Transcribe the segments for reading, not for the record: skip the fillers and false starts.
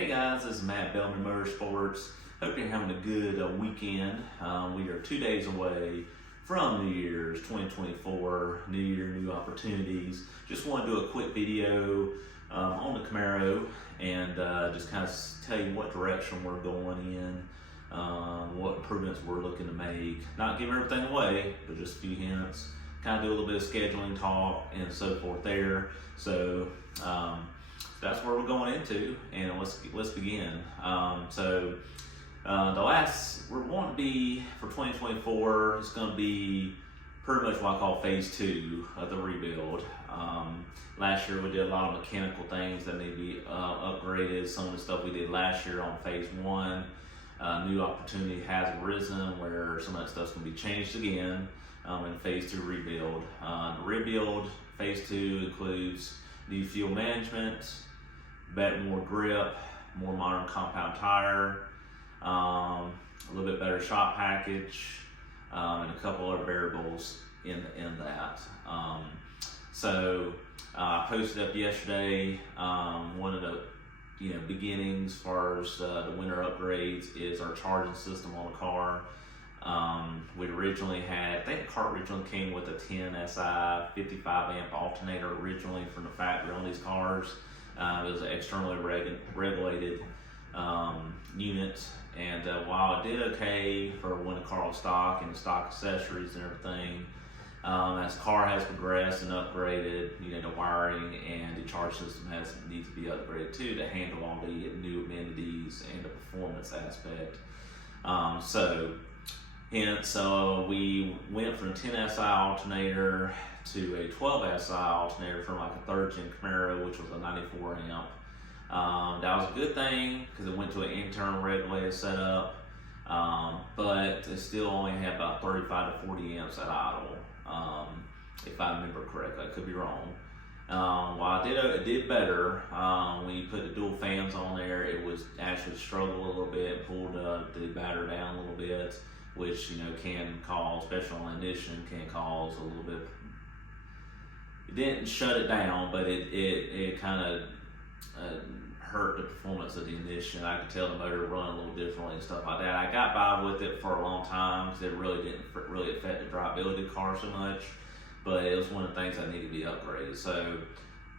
Hey guys, this is Matt Bellman Motorsports. Hope you're having a good weekend. We are 2 days away from New Year's 2024, New Year, new opportunities. Just want to do a quick video on the Camaro and just kind of tell you what direction we're going in, what improvements we're looking to make. Not give everything away, but just a few hints. Kind of do a little bit of scheduling talk and so forth there. So that's where we're going into, and let's begin. We're wanting to be for 2024. It's going to be pretty much what I call phase 2 of the rebuild. Last year we did a lot of mechanical things that need to be upgraded. Some of the stuff we did last year on phase 1, new opportunity has arisen where some of that stuff's going to be changed again in phase 2 rebuild. The rebuild phase 2 includes new fuel management, more grip, more modern compound tire, a little bit better shop package, and a couple other variables in that. I posted up yesterday. One of the beginnings as far as the winter upgrades is our charging system on the car. We originally had, I think the car originally came with a 10 SI 55 amp alternator originally from the factory on these cars. It was an externally regulated unit, and while it did okay for when the car was stock and the stock accessories and everything, as the car has progressed and upgraded, the wiring and the charge system needs to be upgraded too to handle all the new amenities and the performance aspect. Hence, we went from a 10 SI alternator to a 12 SI alternator from like a 3rd gen Camaro, which was a 94 amp. That was a good thing because it went to an internal regulated setup, but it still only had about 35 to 40 amps at idle, if I remember correctly. I could be wrong. While it did better, when you put the dual fans on there, it was actually struggled a little bit, pulled the battery down a little bit, which can cause, especially on ignition, can cause a little bit. It didn't shut it down, but it kind of hurt the performance of the ignition. I could tell the motor run a little differently and stuff like that. I got by with it for a long time because it really didn't really affect the drivability of the car so much, but it was one of the things that needed to be upgraded. So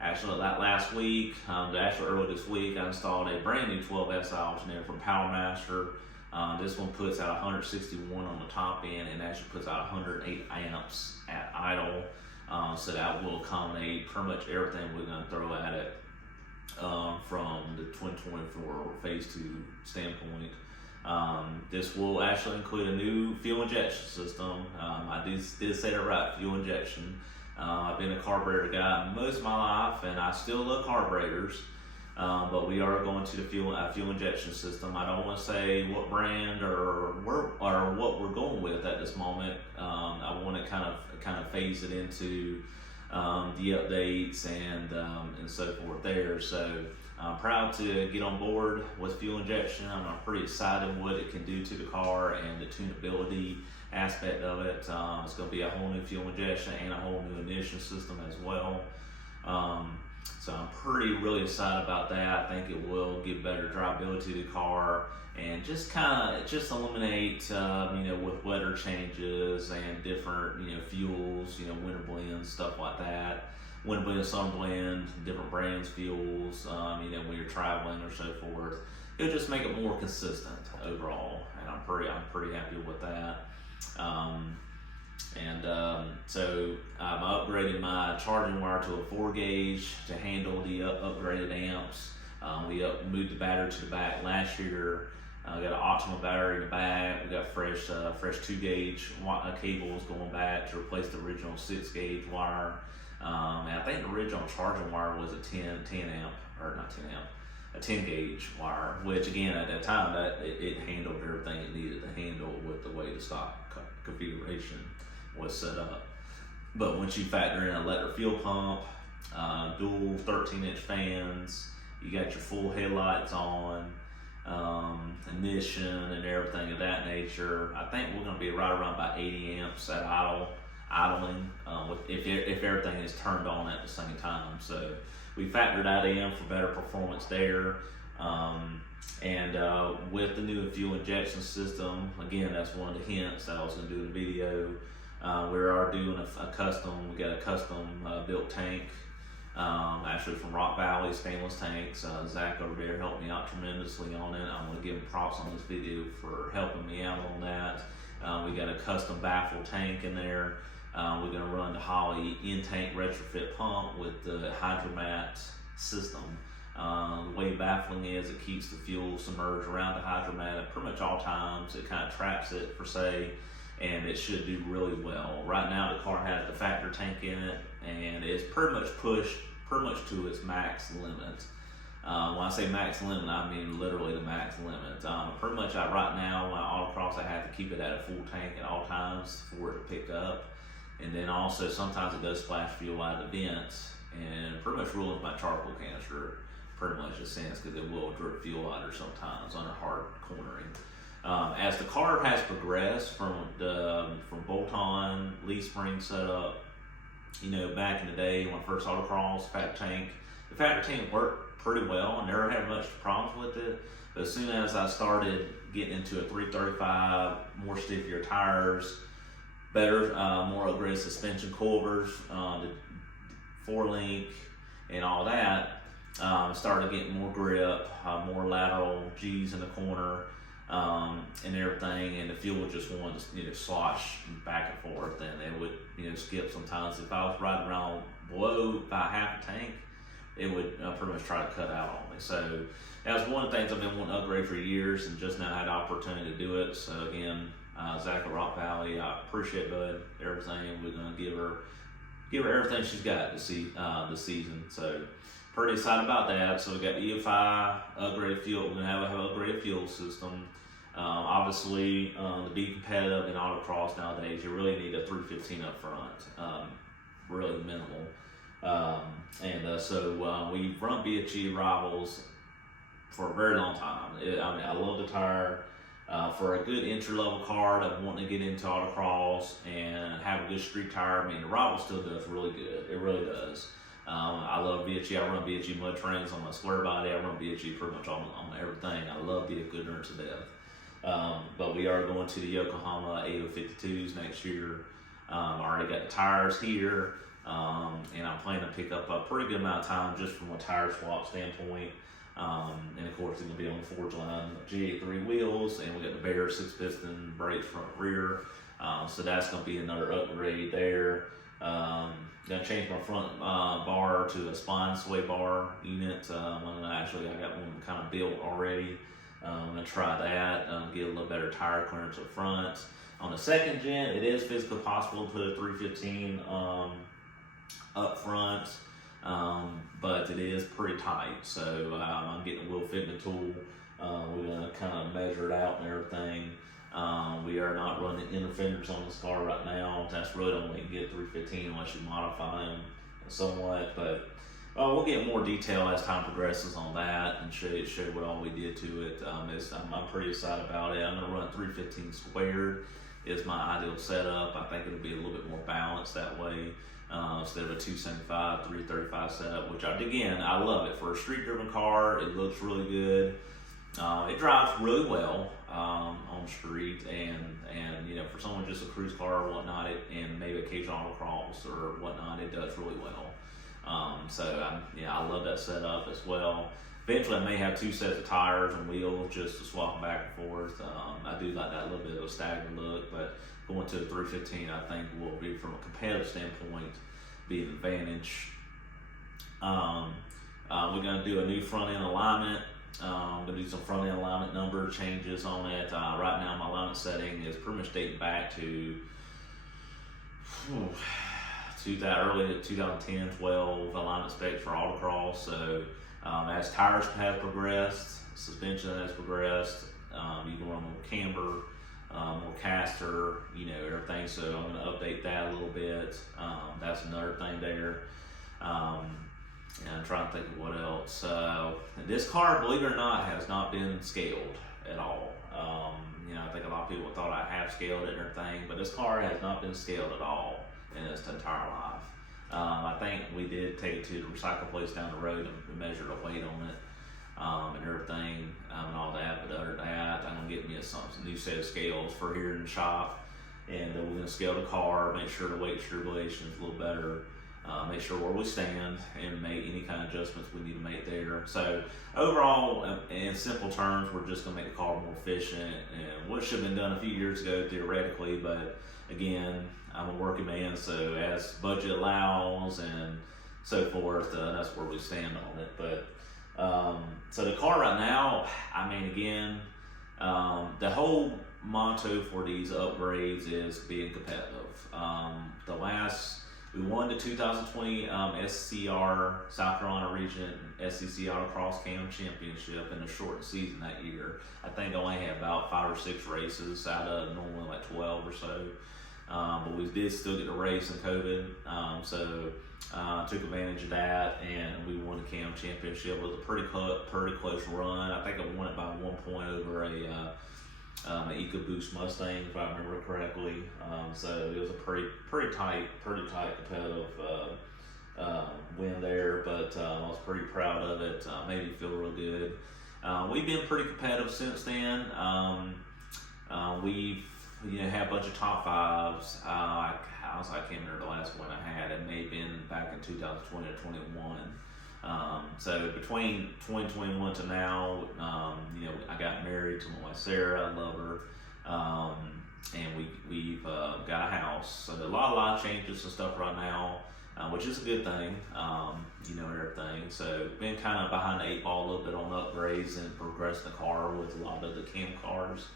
actually that last week, early this week, I installed a brand new 12 SI alternator from PowerMaster. This one puts out 161 on the top end and actually puts out 108 amps at idle. So that will accommodate pretty much everything we're going to throw at it from the 2024 phase 2 standpoint. This will actually include a new fuel injection system. I did say that right, fuel injection. I've been a carburetor guy most of my life, and I still love carburetors. But we are going to the fuel injection system. I don't want to say what brand or what we're going with at this moment. I want to kind of phase it into the updates and so forth there. So I'm proud to get on board with fuel injection. I'm pretty excited what it can do to the car and the tunability aspect of it. It's going to be a whole new fuel injection and a whole new ignition system as well. So I'm really excited about that. I think it will give better drivability to the car and just eliminate, with weather changes and different, fuels, winter blends, stuff like that. Winter blend, summer blend, different brands, fuels, when you're traveling or so forth. It'll just make it more consistent overall, and I'm pretty happy with that. So I'm upgrading my charging wire to a 4 gauge to handle the upgraded amps. We moved the battery to the back last year. We got an optimal battery in the back. We got fresh 2 gauge cables going back to replace the original 6 gauge wire. And I think the original charging wire was a 10 gauge wire, which again at that time it handled everything it needed to handle with the way the stock configuration was set up. But once you factor in an electric fuel pump, dual 13-inch fans, you got your full headlights on, ignition and everything of that nature, I think we're going to be right around about 80 amps at idling if everything is turned on at the same time. So we factored that in for better performance there. With the new fuel injection system, again, that's one of the hints that I was going to do in the video. We are doing we got a custom built tank, actually from Rock Valley Stainless Tanks. Zach over there helped me out tremendously on it. I want to give him props on this video for helping me out on that. We got a custom baffle tank in there. We're going to run the Holley in-tank retrofit pump with the Hydromat system. The way baffling is, it keeps the fuel submerged around the Hydromat at pretty much all times. It kind of traps it per se, and it should do really well. Right now the car has the factor tank in it, and it's pretty much pushed to its max limit. When I say max limit, I mean literally the max limit. Pretty much right now, when I autocross, I have to keep it at a full tank at all times for it to pick up. And then also sometimes it does splash fuel out of the vents, and pretty much ruins my charcoal canister, pretty much in a sense, because it will drip fuel out there sometimes under hard cornering. As the car has progressed from bolt-on leaf spring setup, back in the day when I first autocross, the factor tank worked pretty well. I never had much problems with it. But as soon as I started getting into a 335, more stiffier tires, better, more upgraded suspension coilers, the 4-link, and all that, started getting more grip, more lateral G's in the corner, and everything, and the fuel would just want to slosh back and forth, and it would skip sometimes. If I was riding around below about half a tank, it would pretty much try to cut out on me. So that was one of the things I've been wanting to upgrade for years, and just now had the opportunity to do it. So again, Zach at Rock Valley, I appreciate Bud everything. We're gonna give her everything she's got this season. So pretty excited about that. So we got EFI, upgraded fuel. We're gonna have an upgraded fuel system. Obviously, to be competitive in autocross nowadays, you really need a 315 up front. Really minimal. So we've run BHG rivals for a very long time. I love the tire. For a good entry-level car that wanting to get into autocross and have a good street tire, the Rival still does really good. It really does. I love BHG. I run BHG mud trains on my square body. I run BHG pretty much on everything. I love the Goodner to death. But we are going to the Yokohama 8052s next year. I already got the tires here, and I'm planning to pick up a pretty good amount of time just from a tire swap standpoint. And of course, it's going to be on the Forge line GA3 wheels, and we got the Bear 6-piston brakes front rear. So that's going to be another upgrade there. Gonna change my front bar to a spine sway bar unit. I got one kind of built already. I'm gonna try that. Get a little better tire clearance up front. On the second gen, it is physically possible to put a 315 up front. But it is pretty tight, so I'm getting a wheel fitment tool. We're gonna kind of measure it out and everything. We are not running inner fenders on this car right now. That's really the only way you can get 315 unless you modify them somewhat. But we'll get more detail as time progresses on that and show what all we did to it. I'm pretty excited about it. I'm gonna run 315 squared. Is my ideal setup. I think it'll be a little bit more balanced that way. Instead of a 275, 335 setup, which I love it. For a street driven car, it looks really good. It drives really well on the street, and for someone just a cruise car or whatnot, and maybe occasional autocross or whatnot, it does really well. I love that setup as well. Eventually, I may have 2 sets of tires and wheels just to swap them back and forth. I do like that little bit of a staggered look, but going to the 315, I think will be, from a competitive standpoint, be an advantage. We're going to do a new front end alignment. I'm going to do some front end alignment number changes on it. Right now, my alignment setting is pretty much dating back to early 2010, 12 alignment specs for autocross. So as tires have progressed, suspension has progressed, you can run more camber, more caster, everything. So I'm going to update that a little bit. That's another thing there. And I'm trying to think of what else. This car, believe it or not, has not been scaled at all. I think a lot of people thought I have scaled it and everything, but this car has not been scaled at all in its entire life. I think we did take it to the recycle place down the road and measure the weight on it. and everything, and all that. But other than that, I'm gonna get me some new set of scales for here in the shop, and we're gonna scale the car, make sure the weight distribution is a little better, make sure where we stand, and make any kind of adjustments we need to make there. So overall, in simple terms, we're just gonna make the car more efficient, and what should have been done a few years ago theoretically, but again, I'm a working man, so as budget allows and so forth, that's where we stand on it. But so the car right now, I mean, again, the whole motto for these upgrades is being competitive. We won the 2020 SCR South Carolina Region SCC Autocross Cam Championship in a short season that year. I think I only had about 5 or 6 races out of normally like 12 or so. But we did still get a race in COVID, so took advantage of that, and we won the Cam Championship. It was a pretty close run. I think I won it by 1 point over an EcoBoost Mustang, if I remember correctly. So it was a pretty tight competitive win there. But I was pretty proud of it. Made me feel real good. We've been pretty competitive since then. We've had a bunch of top fives. I can't remember the last one I had. It may have been back in 2020 or 21. So between 2021 to now, I got married to my wife Sarah. I love her, and we've got a house. So a lot of changes and stuff right now, which is a good thing. Everything. So been kind of behind the 8 ball a little bit on upgrades and progressing the car with a lot of the Cam cars.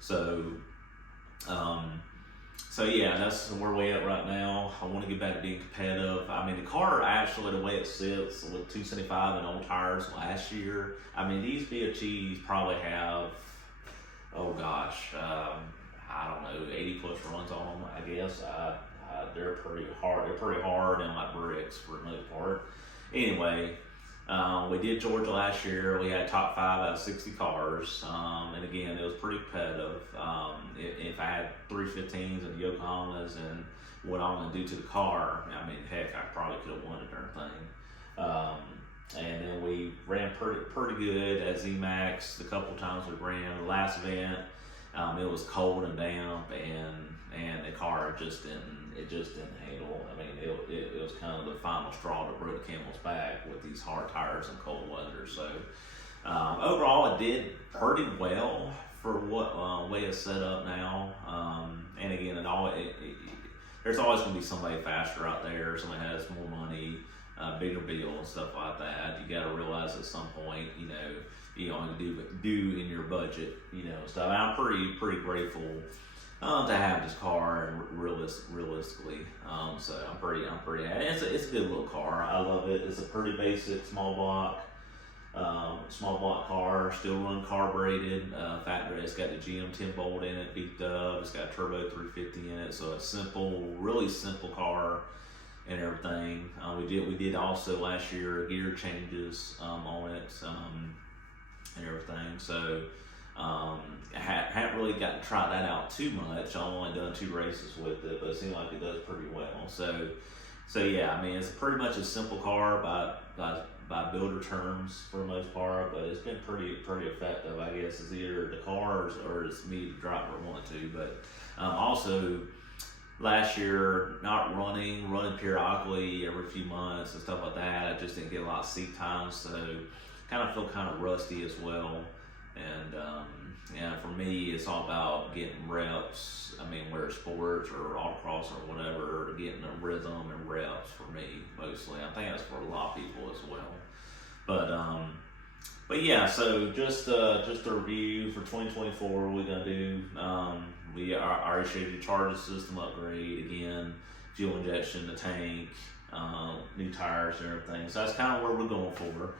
So yeah, that's where we're at right now. I want to get back to being competitive. I mean, the car actually, the way it sits with 275 and old tires last year, I mean, these BFGs probably have, I don't know, 80 plus runs on them, I guess. They're pretty hard. They're pretty hard and like bricks for the most part. Anyway, we did Georgia last year. We had top 5 out of 60 cars, and again, it was pretty competitive. If I had 315s and Yokohamas and what I'm going to do to the car, I mean, heck, I probably could have won the darn thing. And then we ran pretty good at Z-Max the couple times we ran. The last event, it was cold and damp, and the car just didn't handle. I mean, it was kind of the final straw that broke the camel's back with these hard tires and cold weather. So overall, it did pretty well for what way it's set up now. And again, there's always going to be somebody faster out there. Somebody has more money, bigger bill and stuff like that. You got to realize at some point, you only do in your budget, stuff. And I'm pretty grateful to have this car, and realistically, so I'm pretty happy. It's a good little car. I love it. It's a pretty basic small block car. Still run carbureted. Factory. It's got the GM 10 bolt in it, beefed up. It's got turbo 350 in it. So it's simple, really simple car, and everything. We did also last year gear changes on it, and everything. So. I haven't really got to try that out too much. I've only done 2 races with it, but it seems like it does pretty well. So yeah, I mean, it's pretty much a simple car by builder terms for the most part, but it's been pretty effective. I guess it's either the car or it's me to drive where I want to. But also last year, not running periodically every few months and stuff like that. I just didn't get a lot of seat time, so kind of feel kind of rusty as well. And for me, it's all about getting reps. I mean, whether it's sports or autocross or whatever, getting a rhythm and reps for me mostly. I think that's for a lot of people as well. But yeah, so just a review for 2024. We're gonna do. We are issued a charging system upgrade again, fuel injection, the tank, new tires and everything. So that's kind of where we're going for.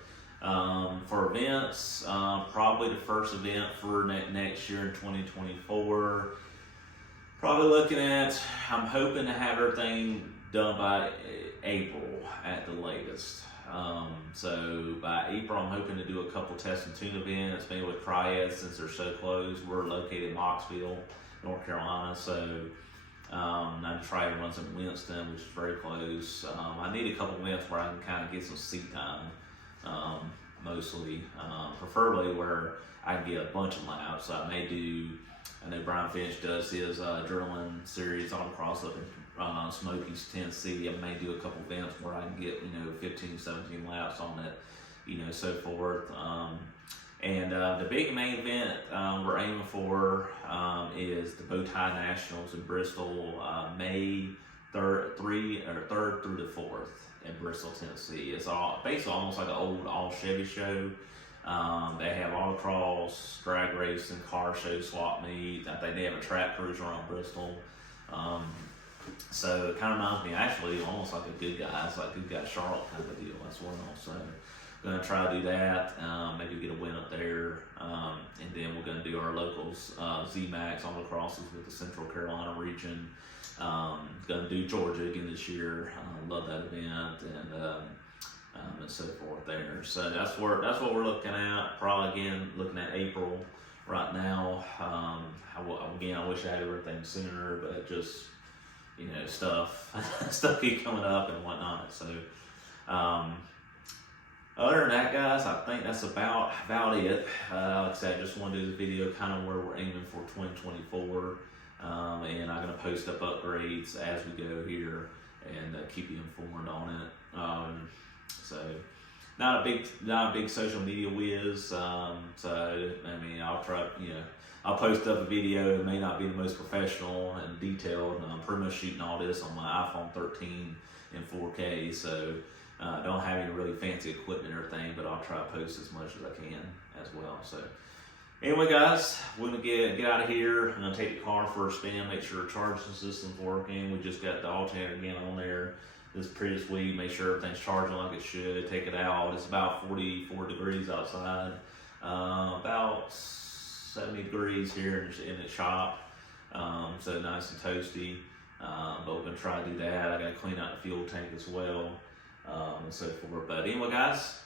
For events, probably the first event for next year in 2024. Probably looking at, I'm hoping to have everything done by April at the latest. So by April, I'm hoping to do a couple test and tune events, maybe with Triad since they're so close. We're located in Knoxville, North Carolina, so I'm trying to run some Winston, which is very close. I need a couple events where I can kind of get some seat time. mostly, preferably where I can get a bunch of laps. I know Brian Finch does his drilling series autocross up in Smokies, Tennessee. I may do a couple events where I can get 15, 17 laps on it, so forth. And the big main event we're aiming for is the Bow Tie Nationals in Bristol, May 3rd through the 4th in Bristol, Tennessee. It's basically almost like an old all Chevy show. They have autocross, drag racing, car show, swap meet. I think they have a track cruiser around Bristol. So it kind of reminds me actually almost like a Good Guys, like Good Guys Charlotte kind of a deal as well. So gonna try to do that, maybe get a win up there, and then we're gonna do our locals, Z-Max autocrosses with the Central Carolina region. Gonna do Georgia again this year. Love that event, and so forth there. So that's what we're looking at. Probably again looking at April right now. I wish I had everything sooner, but just stuff keep coming up and whatnot. So other than that, guys, I think that's about it. Like I said, I just want to do the video kind of where we're aiming for 2024. And I'm going to post up upgrades as we go here and keep you informed on it. So not a big social media whiz. So I mean, I'll try, I'll post up a video. It may not be the most professional and detailed. I'm pretty much shooting all this on my iPhone 13 in 4K. So don't have any really fancy equipment or anything, but I'll try to post as much as I can as well. So anyway, guys, we're gonna get out of here. I'm gonna take the car for a spin, make sure the charging system's working. We just got the alternator again on there. This is pretty sweet. Make sure everything's charging like it should. Take it out. It's about 44 degrees outside. About 70 degrees here in the shop. So nice and toasty. But we're gonna try to do that. I gotta clean out the fuel tank as well. And so forth. But anyway, guys,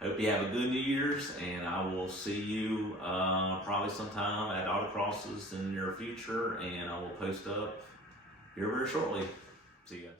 hope you have a good New Year's, and I will see you probably sometime at autocrosses in the near future, and I will post up here very shortly. See you guys.